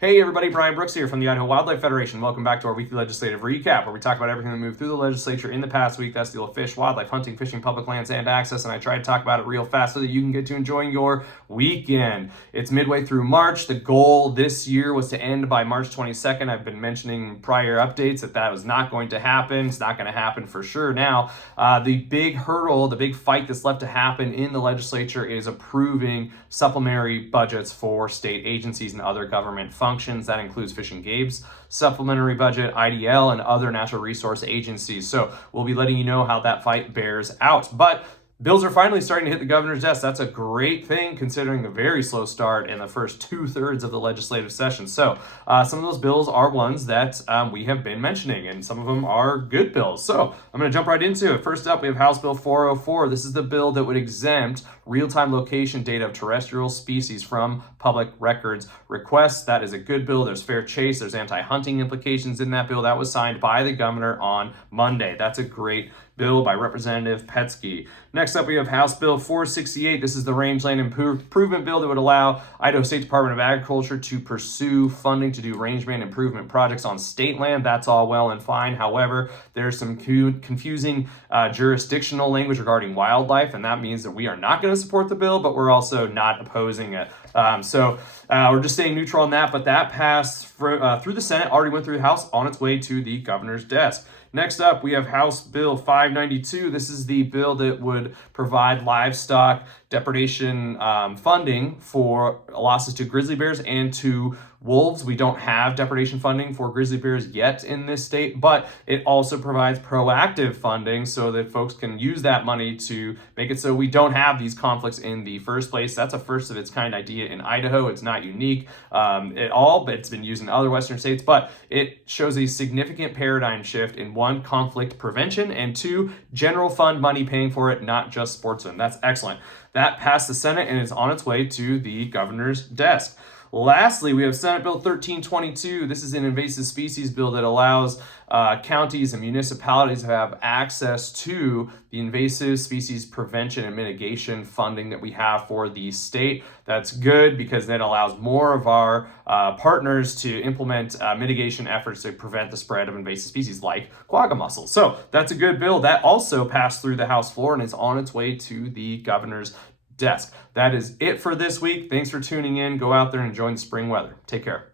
Hey everybody, Brian Brooks here from the Idaho Wildlife Federation. Welcome back to our weekly legislative recap, where we talk about everything that moved through the legislature in the past week. That's the fish, wildlife, hunting, fishing, public lands, and access. And I try to talk about it real fast so that you can get to enjoying your weekend. It's midway through March. The goal this year was to end by March 22nd. I've been mentioning in prior updates that was not going to happen. It's not going to happen for sure now. The big hurdle, the big fight that's left to happen in the legislature is approving supplementary budgets for state agencies and other government functions. That includes Fish and Game's supplementary budget, IDL, and other natural resource agencies. So we'll be letting you know how that fight bears out. But bills are finally starting to hit the governor's desk. That's a great thing considering the very slow start in the first 2/3 of the legislative session. So some of those bills are ones that we have been mentioning, and some of them are good bills. So I'm going to jump right into it. First up, we have House Bill 404. This is the bill that would exempt real-time location data of terrestrial species from public records requests. That is a good bill. There's fair chase. There's anti-hunting implications in that bill. That was signed by the governor on Monday. That's a great bill by Representative Petsky. Next up, we have House Bill 468. This is the Rangeland Improvement bill that would allow Idaho State Department of Agriculture to pursue funding to do rangeland improvement projects on state land. That's all well and fine. However, there's some confusing jurisdictional language regarding wildlife, and that means that we are not going to support the bill, but we're also not opposing it. So we're just staying neutral on that, but that passed through the Senate, already went through the House, on its way to the governor's desk. Next up, we have House Bill 592. This is the bill that would provide livestock depredation funding for losses to grizzly bears and to wolves. We don't have depredation funding for grizzly bears yet in this state, but it also provides proactive funding so that folks can use that money to make it so we don't have these conflicts in the first place. That's a first of its kind idea in Idaho. It's not unique at all, but it's been used in other Western states, but it shows a significant paradigm shift in one, conflict prevention, and two, general fund money paying for it, not just sportsmen. That's excellent. That passed the Senate and is on its way to the governor's desk. Lastly, we have Senate Bill 1322. This is an invasive species bill that allows counties and municipalities to have access to the invasive species prevention and mitigation funding that we have for the state. That's good because that allows more of our partners to implement mitigation efforts to prevent the spread of invasive species like quagga mussels. So that's a good bill. That also passed through the House floor and is on its way to the governor's desk. That is it for this week. Thanks for tuning in. Go out there and enjoy the spring weather. Take care.